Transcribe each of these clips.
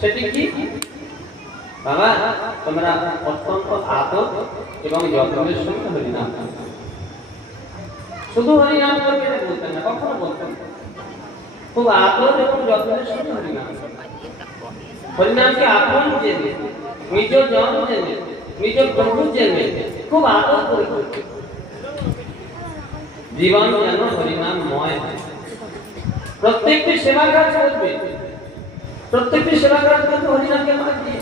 সেটি কি? বাবা, তোমরা অত্যন্ত আদর এবং যত্নের সঙ্গে হরিনাম, শুধু হরিনাম করবে বলতেন না, কখনো বলতেন না, খুব আদর এবং যত্নের সঙ্গে হরিনাম। হরিনামকে আপন জেনে, নিজ জন জেনে, নিজ প্রভু জেনে খুব আদর করে করবে। জীবন যেন হরিনামময়। প্রত্যেকটি সেবা কাজ করবে, প্রত্যেকটি সেবা কাজ করবে হরিনামকে বাদ দিয়ে।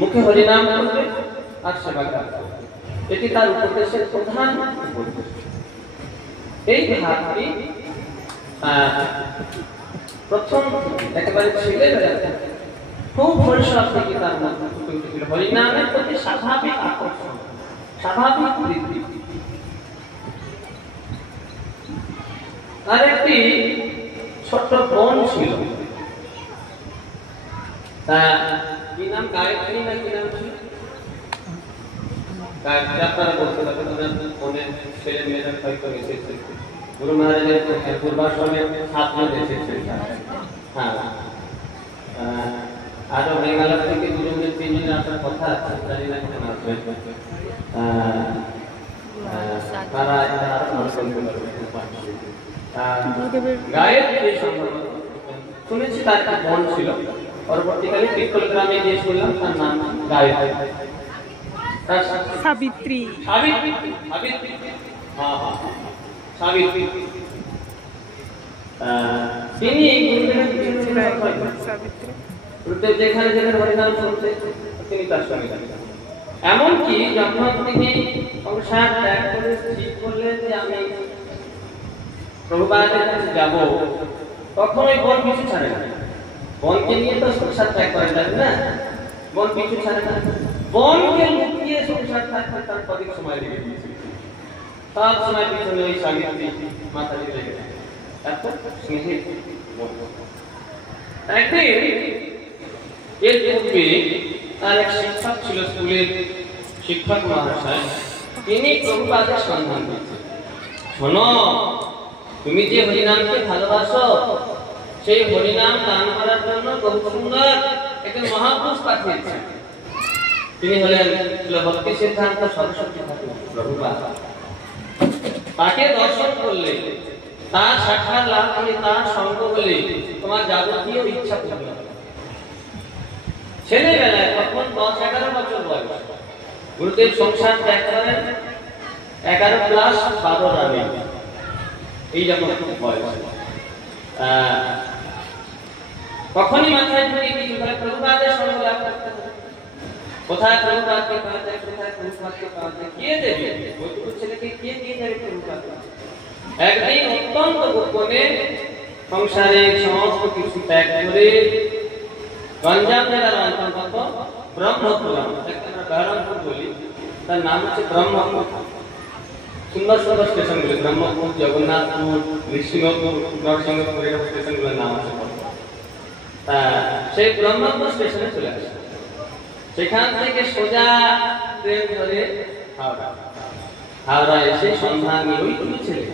মুখে হরিনাম করবে আর সেবা কাজ করবে, এটি তার উপদেশের প্রধান উপদেশ। এই ভাবটি প্রথম একেবারে ছেলেবেলা খুব শৈশব থেকে তার মধ্যে ফুটে উঠেছিল হরিনামের প্রতি স্বাভাবিক আকর্ষণ, স্বাভাবিক বৃদ্ধি। আর একটি ছোট্ট বোন ছিল, তা কি নাম? গায়ত্রী না কি নাম ছিল? গায়ত্রী। আপনারা বলতে পারবেন, বোনের ছেলে মেয়েরা হয়তো এসেছে, গুরু মহারাজের পূর্বাশ্রমে ছাত্র এসেছে। হ্যাঁ, আরো মেঘালয় থেকে দুজনের তিনজনের আসার কথা আছে, জানি না কেন আসবে। তারা গায়ত্রী শুনেছি তার একটা বোন ছিল, পরবর্তীকালে পিপল গ্রামে গিয়ে শুনলাম তার নাম গায়ত্রী। সাবিত্রী। সাবিত্রী, সাবিত্রী, হ্যাঁ হ্যাঁ সাবিত্রী। তিনি গুরুদেব যেখানে যেখানে হরিনাম শুনতে তিনি তার সঙ্গে থাকতেন। এমনকি যখন তিনি সংসার ত্যাগ করে স্থির করলেন যে আমি প্রভুপাদের কাছে যাব, তখন ওই বোন পিছু ছাড়ে না। বোনকে নিয়ে তো সংসার ত্যাগ করা যাবে না, বোন পিছু ছাড়ে না। বোনকে লুকিয়ে সংসার থাকতে তার কদিন সময় লেগে দিয়েছিল। সব সময় পিছনে ওই সাবিত্রী মাথা দিয়ে লেগে থাকে, এত স্নেহের বোন। একদিন এর পূর্বে তার এক শিক্ষক ছিল, স্কুলের শিক্ষক মহাশয়, তিনি প্রভুপাদের সন্ধান দিয়েছেন। শোনো, তুমি যে হরিনামকে ভালোবাসো, সেই হরিনাম গান করার জন্য বহু সুন্দর একজন মহাপুরুষ পাঠিয়েছেন। তিনি হলেন ভক্তি সিদ্ধান্ত সরস্বতী ঠাকুর প্রভুপাদ। তাকে দর্শন করলে, তার সাক্ষাৎ লাভ করে, তার সঙ্গ হলে তোমার যাবতীয় ইচ্ছা পূর্ণ হবে। ছেলেবেলায় তখন 10-11 বছর বয়স, গুরুদেব সংসার ত্যাগ করেন 11+12 রানে, এই যখন বয়স। তখনই মাথায় ঢুকে গিয়ে প্রভুপাদের সঙ্গে লাভ করতে হবে। কোথায় প্রভুপাদকে পাওয়া যায়, কোথায় প্রভুপাদকে পাওয়া যায়, কে দেবে? ওইটুকু ছেলেকে কে দিয়ে যাবে প্রভুপাদ? একদিন অত্যন্ত গোপনে সংসারের সমস্ত কিছু ত্যাগ করে গঞ্জাম জেলার অন্তর্গত ব্রহ্মপুরাম, আমরা বেহারামপুর বলি, তার নাম হচ্ছে ব্রহ্মপুর। সুন্দর সুন্দর স্টেশনগুলি, ব্রহ্মপুর, জগন্নাথপুর, নৃসিংহপুর, নরসিংহপুর, এই স্টেশনগুলোর নাম আছে। সেই ব্রহ্মপুর স্টেশনে চলে আসে। সেখান থেকে সোজা ট্রেন ধরে হাওড়া। হাওড়া এসে সন্ধান নিয়ে ওইটুকু ছেলে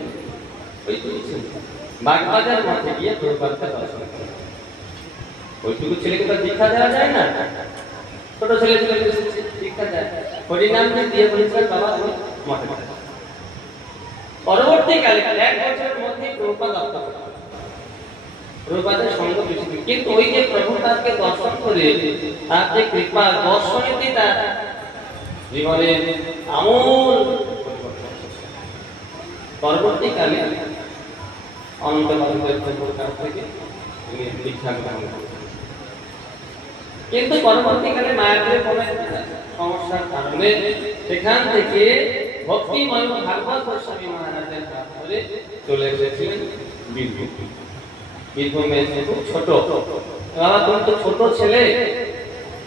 বাগবাজার মধ্যে গিয়ে প্রভুপাদকে দর্শন করে। ওইটুকু ছেলেকে তো দীক্ষা দেওয়া যায় না, ছোট ছেলে দীক্ষা দেয়, হরিনাম দিয়ে বলেছিলেন বাবা তুমি মঠে। পরবর্তীকালে 1 বছরের মধ্যে প্রভুপাদ আত্মপ্রকাশ, প্রভুপাদের সঙ্গ বেশি। কিন্তু ওই যে প্রভুপাদকে দর্শন করে তার যে কৃপা, দর্শনেতে তার জীবনে আমূল পরবর্তীকালে অনন্ত বাসুদেবের কাছ থেকে তিনি দীক্ষা গ্রহণ করেন। কিন্তু পরবর্তীকালে মায়াপুরে কোনো সমস্যার কারণে সেখান থেকে ভক্তিময় ভাগবত গোস্বামী মহারাজের কাছ ধরে চলে এসেছিলেন বীরভূম। বীরভূমে খুব ছোট। বাবা, তুমি তো ছোট ছেলে,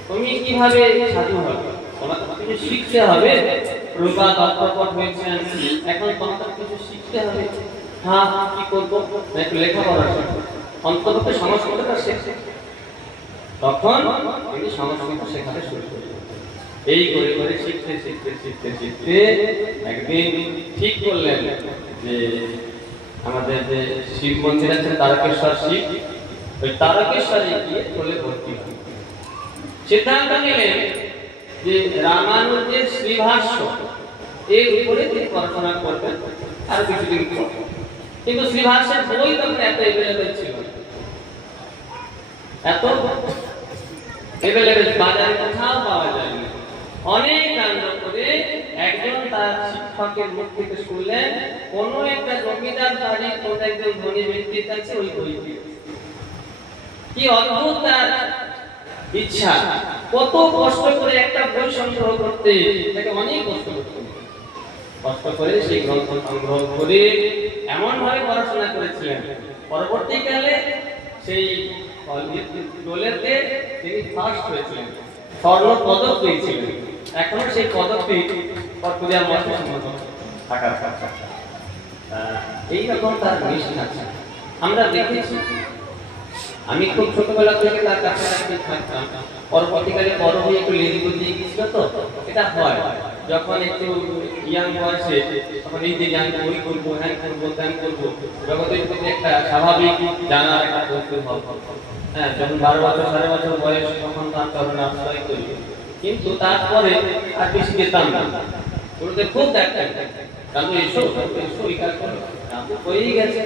তুমি কিভাবে সাধু হবে? তোমাকে কিছু শিখতে হবে। প্রভুপাদ আত্মপ্রকাশ হয়েছেন, এখন তোমাকে কিছু শিখতে হবে। হ্যাঁ, কি করবো? একটু লেখাপড়া শিখবো, অন্তত সংস্কৃতটা শেখে। তখন তিনি সংস্কৃত শেখাতে শুরু করলেন। এই করে করে শিখতে শিখতে শিখতে শিখতে একদিন ঠিক করলেন যে আমাদের যে শিব মন্দির আছে তারকেশ্বর শিব, ওই তারকেশ্বরে গিয়ে কোলে ভর্তি হন। সিদ্ধান্ত নিলেন যে রামানুজের শ্রীভাষ্য এর উপরে তিনি পড়াশোনা করবেন আর কিছুদিন পর। কিন্তু শ্রীভাষ্যের বই তখন এত এভেলেবেল ছিল, এত এভেলেবেল বাজারে কোথাও পাওয়া যায়নি। অনেক আন্দোলন করে একজন তার শিক্ষকের মুখ থেকে শুনলেন কোন একটা জমিদার বাড়ি কোন একজন ধনী ব্যক্তির কাছে ওই বইটি। কি অদ্ভুত তার ইচ্ছা, কত কষ্ট করে একটা বই সংগ্রহ করতে, তাকে অনেক কষ্ট করতে, কষ্ট করে সেই গ্রন্থ সংগ্রহ করে এমন ভাবে পড়াশোনা করেছিলেন, পরবর্তীকালে সেই দোলেতে তিনি ফার্স্ট হয়েছিলেন, স্বর্ণ পদক পেয়েছিলেন। এখনো সেই পদকটি পূজা মঠে থাকার কথা। এইরকম তার নিষ্ঠা আছে আমরা দেখেছি। আমি খুব ছোটবেলা থেকে তার কাছাকাছি থাকতাম, পরবর্তীকালে বড় হয়ে একটু লেজগুলো দিয়ে গেছিল, তো এটা হয় যখন একটু ইয়াং বয়সে, তখন এই যে ওই করবো, হ্যাঁ করবো, ত্যান করবো, জগতের প্রতি একটা স্বাভাবিক জানার একটা কৌতূহল। হ্যাঁ, যখন 12 বছর 12.5 বছর বয়স তখন তার চরণে আশ্রয় করি, কিন্তু তারপরে আর বেশি যেতাম না। ওদের খুব দেখতেন, কারণ এসো এসো এই কাজ করো, হয়েই গেছে।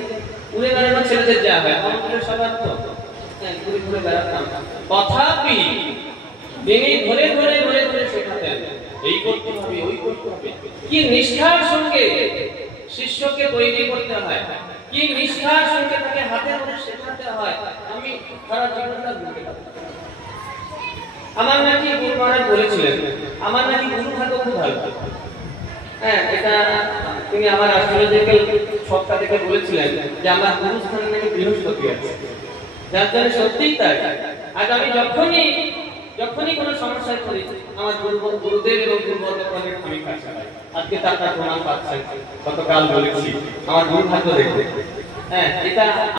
ঘুরে বেড়ানো ছেলেদের যা হয়, আমাদের সবার তো ঘুরে ঘুরে বেড়াতাম। তথাপি তিনি ধরে ধরে ধরে ধরে শেখাতেন, এই করতে হবে, ওই করতে হবে। কি নিষ্ঠার সঙ্গে শিষ্যকে তৈরি করতে হয়, কি নিষ্ঠার সঙ্গে তাকে হাতে ধরে শেখাতে হয়, আমি সারা জীবনটা ভুলে যাব। আমার নাকি গুরু মহারাজ বলেছিলেন, আমার নাকি গুরু ভাগ্য খুব ভালো। হ্যাঁ, এটা তিনি আমার অ্যাস্ট্রোলজিক্যাল সপ্তাহ থেকে বলেছিলেন যে আমার গুরু স্থানে নাকি বৃহস্পতি আছে, যার জন্য সত্যিই তাই। আজ আমি যখনই কোনো সমস্যায় পড়ি, আমার গুরুদেব এবং গুরুবর্গের আমি কাছে পাই। আজকে তার প্রমাণ পাচ্ছেন, গতকাল বলেছি আমার গুরু ভাগ্য দেখতে। হ্যাঁ, এটা